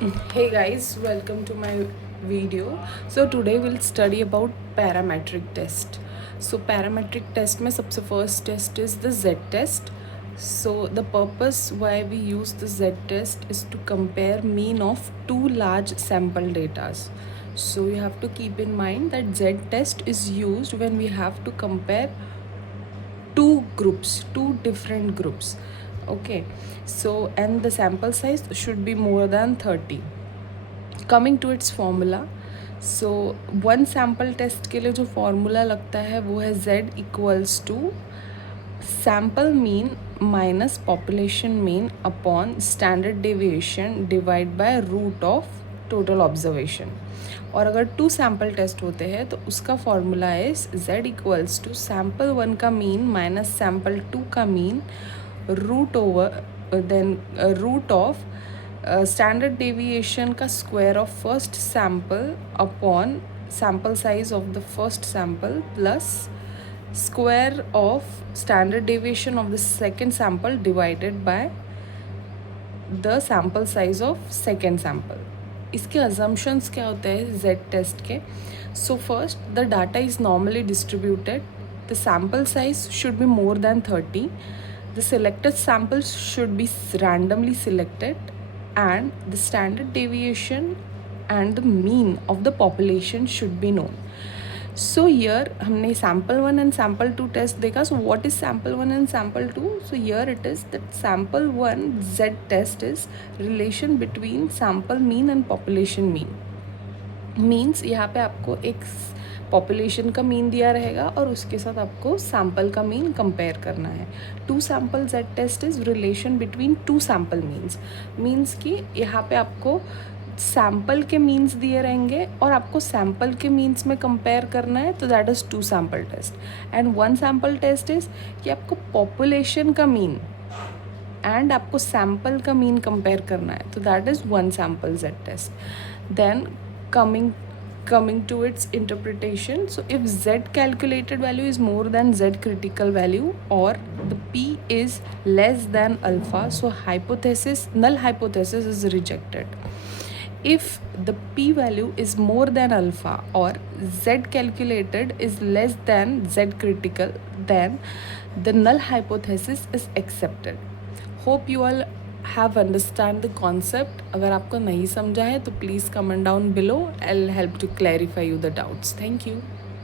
Hey guys, welcome to my video. So today we'll study about parametric test. So parametric test में सबसे first test is the Z test. So the purpose why we use the Z test is to compare mean of two large sample datas. So you have to keep in mind that Z test is used when we have to compare two different groups. Okay, so and the sample size should be more than 30. Coming to its formula, so one sample test के लिए जो formula लगता है वो है z equals to sample mean minus population mean upon standard deviation divide by root of total observation. और अगर two sample test होते हैं तो उसका formula is z equals to sample one का मीन माइनस सैम्पल टू का mean root over then root of standard deviation का square of first sample upon sample size of the first sample plus square of standard deviation of the second sample divided by the sample size of second sample. इसके अजम्पशंस क्या होते हैं Z test के? So first, the data is normally distributed, the sample size should be more than 30, the selected samples should be randomly selected, and the standard deviation and the mean of the population should be known. So here हमने sample 1 and sample 2 test देखा. So what is sample 1 and sample 2? So here it is that sample 1 Z test is relation between sample mean and population mean. Means यहाँ पे आपको एक पॉपुलेशन का मीन दिया रहेगा और उसके साथ आपको सैम्पल का मीन कंपेयर करना है. Two sample Z test is relation between two sample means कि यहाँ पे आपको सैम्पल के मीन्स दिए रहेंगे और आपको सैम्पल के मीन्स में कंपेयर करना है, तो that is two sample test. And one sample test is कि आपको पॉपुलेशन का मीन एंड आपको सैम्पल का मीन कंपेयर करना है, तो that is one sample Z test. Then coming to its interpretation, so if z calculated value is more than z critical value or the p is less than alpha, so null hypothesis is rejected. If the p value is more than alpha or z calculated is less than z critical, then the null hypothesis is accepted. Hope you all have understand the concept. अगर आपको नहीं समझा है तो please comment down below. I will help to clarify you the doubts. Thank you.